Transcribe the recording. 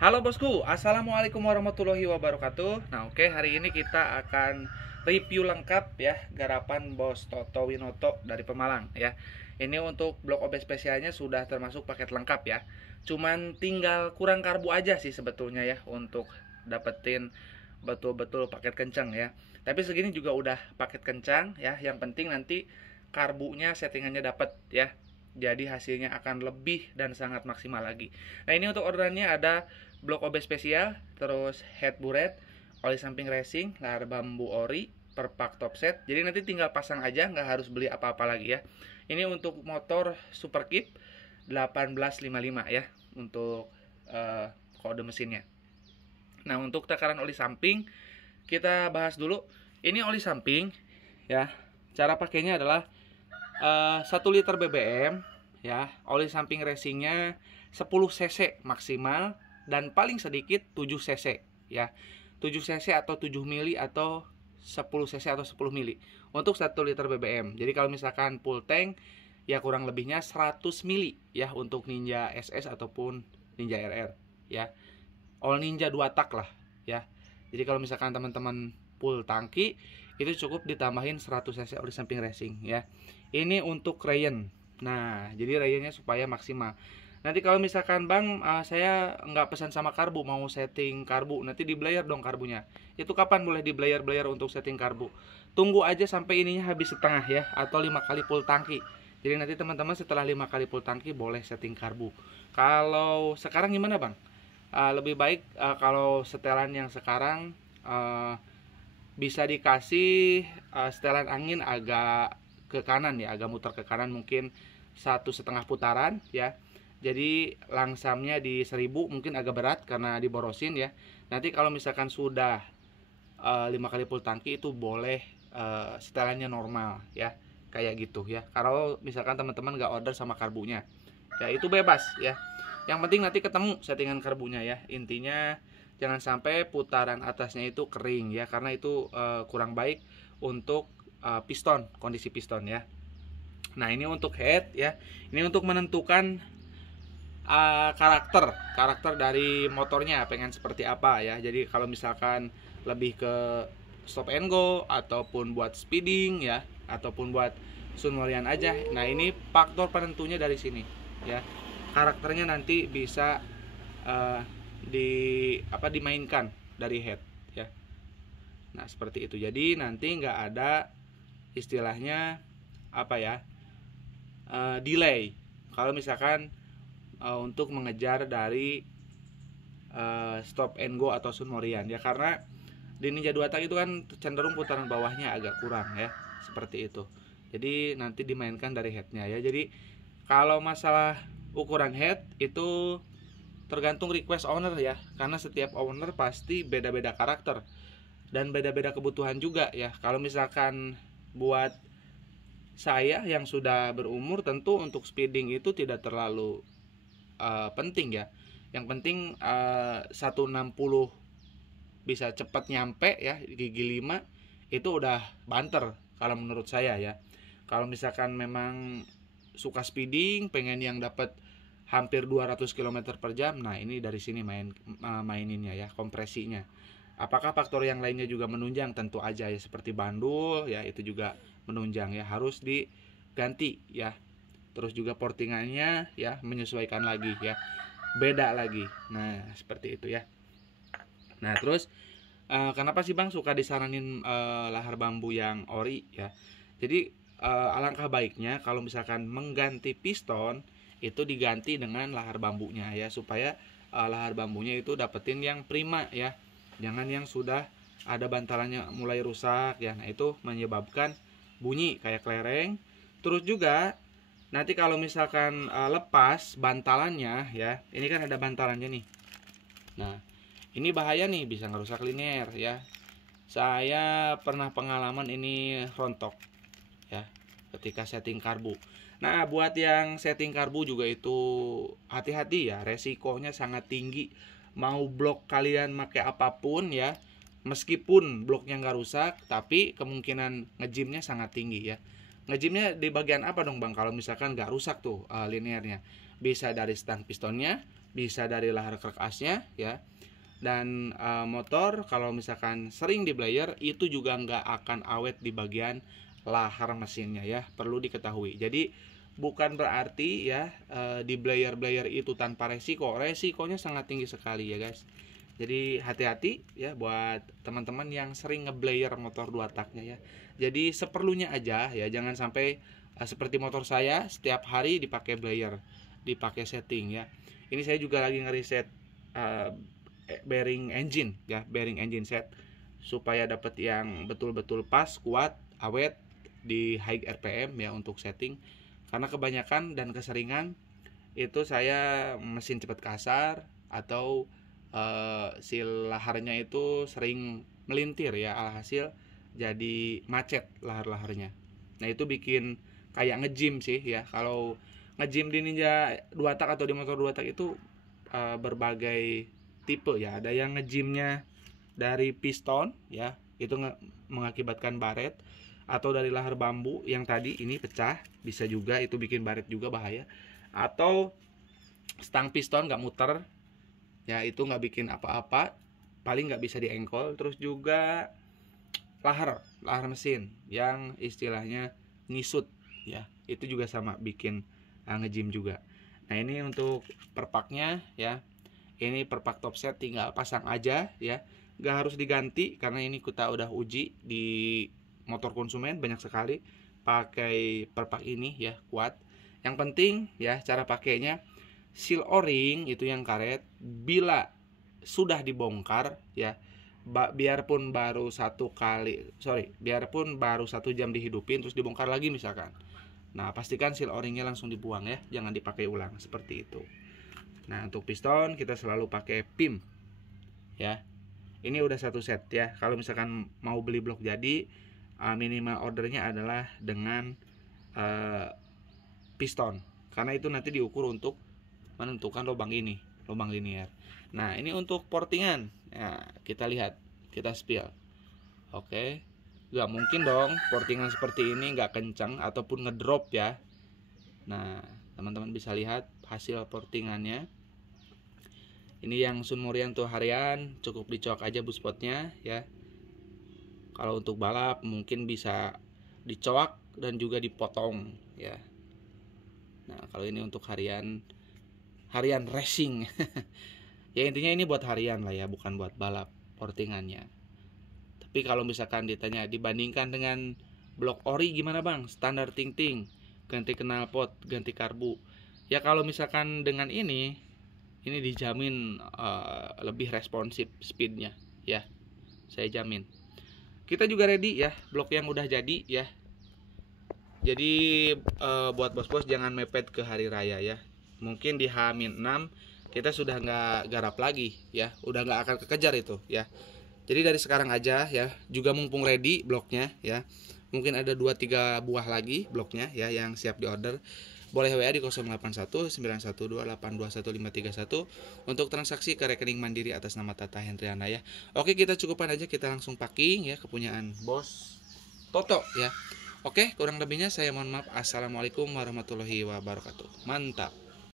Halo bosku, assalamualaikum warahmatullahi wabarakatuh. Nah oke, hari ini kita akan review lengkap ya garapan Bos Toto Winoto dari Pemalang ya. Ini untuk blok OB spesialnya sudah termasuk paket lengkap ya. Cuman tinggal kurang karbu aja sih sebetulnya ya untuk dapetin betul-betul paket kencang ya. Tapi segini juga udah paket kencang ya. Yang penting nanti karbunya settingannya dapet ya. Jadi hasilnya akan lebih dan sangat maksimal lagi. Nah ini untuk orderannya ada blok OB spesial, terus head buret, oli samping racing, layar bambu ori, perpak top set. Jadi nanti tinggal pasang aja, nggak harus beli apa-apa lagi ya. Ini untuk motor Super Kip 1855 ya, untuk kode mesinnya. Nah untuk takaran oli samping kita bahas dulu. Ini oli samping ya. Cara pakainya adalah 1 liter BBM ya, oli samping racingnya 10 cc maksimal dan paling sedikit 7 cc ya. 7 cc atau 7 mili atau 10 cc atau 10 mili untuk 1 liter BBM. Jadi kalau misalkan full tank ya kurang lebihnya 100 mili ya untuk Ninja SS ataupun Ninja RR ya. All Ninja 2 tak lah ya. Jadi kalau misalkan teman-teman full tangki itu cukup ditambahin 100 cc oli samping racing ya. Ini untuk rayon. Nah, jadi rayonnya supaya maksimal. Nanti kalau misalkan Bang, saya nggak pesan sama karbu, mau setting karbu, nanti di blayer dong karbunya. Itu kapan boleh di blayer untuk setting karbu? Tunggu aja sampai ininya habis setengah ya, atau 5 kali full tangki. Jadi nanti teman-teman setelah 5 kali full tangki boleh setting karbu. Kalau sekarang gimana Bang? Lebih baik kalau setelan yang sekarang bisa dikasih setelan angin agak ke kanan ya, agak muter ke kanan mungkin 1,5 putaran ya. Jadi langsamnya di 1000 mungkin agak berat karena diborosin ya. Nanti kalau misalkan sudah 5 kali full tangki itu boleh setelannya normal ya, kayak gitu ya. Kalau misalkan teman-teman nggak order sama karbunya ya itu bebas ya. Yang penting nanti ketemu settingan karbunya ya. Intinya jangan sampai putaran atasnya itu kering ya, karena itu kurang baik untuk piston, kondisi piston ya. Nah ini untuk head ya. Ini untuk menentukan karakter dari motornya pengen seperti apa ya. Jadi kalau misalkan lebih ke stop and go ataupun buat speeding ya, ataupun buat sunmorian aja. Nah ini faktor penentunya dari sini ya. Karakternya nanti bisa dimainkan dari head ya. Nah seperti itu. Jadi nanti nggak ada istilahnya apa ya, delay kalau misalkan untuk mengejar dari stop and go atau sunmorian ya, karena di Ninja 2 tak itu kan cenderung putaran bawahnya agak kurang ya, seperti itu. Jadi nanti dimainkan dari headnya ya. Jadi kalau masalah ukuran head itu tergantung request owner ya, karena setiap owner pasti beda-beda karakter dan beda-beda kebutuhan juga ya. Kalau misalkan buat saya yang sudah berumur, tentu untuk speeding itu tidak terlalu penting ya. Yang penting 160 bisa cepat nyampe ya, gigi 5 itu udah banter kalau menurut saya ya. Kalau misalkan memang suka speeding, pengen yang dapat hampir 200 km per jam, nah ini dari sini maininnya ya, kompresinya. Apakah faktor yang lainnya juga menunjang? Tentu aja ya, seperti bandul ya, itu juga menunjang ya, harus diganti ya. Terus juga portingannya ya menyesuaikan lagi ya, beda lagi. Nah seperti itu ya. Nah terus kenapa sih Bang suka disaranin lahar bambu yang ori ya? Jadi alangkah baiknya kalau misalkan mengganti piston itu diganti dengan lahar bambunya ya, supaya lahar bambunya itu dapetin yang prima ya, jangan yang sudah ada bantalannya mulai rusak ya. Nah itu menyebabkan bunyi kayak kelereng. Terus juga nanti kalau misalkan lepas bantalannya ya, ini kan ada bantalannya nih. Nah ini bahaya nih, bisa ngerusak linear ya. Saya pernah pengalaman ini rontok ya ketika setting karbu. Nah buat yang setting karbu juga itu hati-hati ya, resikonya sangat tinggi. Mau blok kalian pakai apapun ya, meskipun bloknya nggak rusak, tapi kemungkinan ngejimnya sangat tinggi ya. Ngejimnya di bagian apa dong Bang kalau misalkan nggak rusak tuh linearnya? Bisa dari stang pistonnya, bisa dari lahar kerkasnya ya. Dan motor kalau misalkan sering di blayer itu juga nggak akan awet di bagian lahar mesinnya ya, perlu diketahui. Jadi bukan berarti ya di blayer itu tanpa resikonya sangat tinggi sekali ya guys. Jadi hati-hati ya buat teman-teman yang sering ngeblayer motor 2 taknya ya. Jadi seperlunya aja ya, jangan sampai seperti motor saya setiap hari dipakai blayer, dipakai setting ya. Ini saya juga lagi ngeriset bearing engine ya, bearing engine set supaya dapat yang betul-betul pas, kuat, awet di high RPM ya untuk setting. Karena kebanyakan dan keseringan itu saya mesin cepat kasar atau si laharnya itu sering melintir ya, alhasil jadi macet lahar-laharnya. Nah itu bikin kayak nge-gym sih ya. Kalau nge-gym di Ninja 2 tak atau di motor 2 tak itu berbagai tipe ya. Ada yang nge-gymnya dari piston ya, itu mengakibatkan baret, atau dari lahar bambu yang tadi ini pecah, bisa juga itu bikin baret juga, bahaya. Atau stang piston nggak muter ya, itu nggak bikin apa-apa, paling nggak bisa diengkol. Terus juga lahar mesin yang istilahnya ngisut ya, itu juga sama bikin nge-gym juga. Nah ini untuk perpaknya ya, ini perpak top set tinggal pasang aja ya, nggak harus diganti karena ini kita udah uji di motor konsumen banyak sekali pakai perpak ini ya, kuat. Yang penting ya cara pakainya, seal o-ring itu yang karet bila sudah dibongkar ya, biarpun baru 1 jam dihidupin terus dibongkar lagi misalkan, nah pastikan seal o-ringnya langsung dibuang ya, jangan dipakai ulang seperti itu. Nah untuk piston kita selalu pakai PIM ya, ini udah 1 set ya. Kalau misalkan mau beli blok jadi, minimal ordernya adalah dengan piston, karena itu nanti diukur untuk menentukan lubang ini, lubang linear. Nah ini untuk portingan ya, kita lihat, kita spill. Oke, nggak mungkin dong portingan seperti ini nggak kencang ataupun ngedrop ya. Nah teman-teman bisa lihat hasil portingannya. Ini yang Sun Morianto harian, cukup dicok aja buspotnya ya. Kalau untuk balap mungkin bisa dicoak dan juga dipotong ya. Nah kalau ini untuk harian racing ya, intinya ini buat harian lah ya, bukan buat balap portingannya. Tapi kalau misalkan ditanya dibandingkan dengan blok ori gimana bang, standar ting-ting, ganti knalpot, ganti karbu ya, kalau misalkan dengan ini dijamin lebih responsif speednya ya, saya jamin. Kita juga ready ya, blok yang udah jadi ya. Jadi buat bos-bos jangan mepet ke hari raya ya, mungkin di H-6 kita sudah nggak garap lagi ya, udah nggak akan kekejar itu ya. Jadi dari sekarang aja ya, juga mumpung ready bloknya ya, mungkin ada 2-3 buah lagi bloknya ya yang siap diorder. Boleh WA di 08191821521531 untuk transaksi ke rekening mandiri atas nama Tata Hendriana ya. Oke, kita cukupkan aja, kita langsung packing ya, kepunyaan Bos Toto ya. Oke, kurang lebihnya saya mohon maaf. Assalamualaikum warahmatullahi wabarakatuh. Mantap.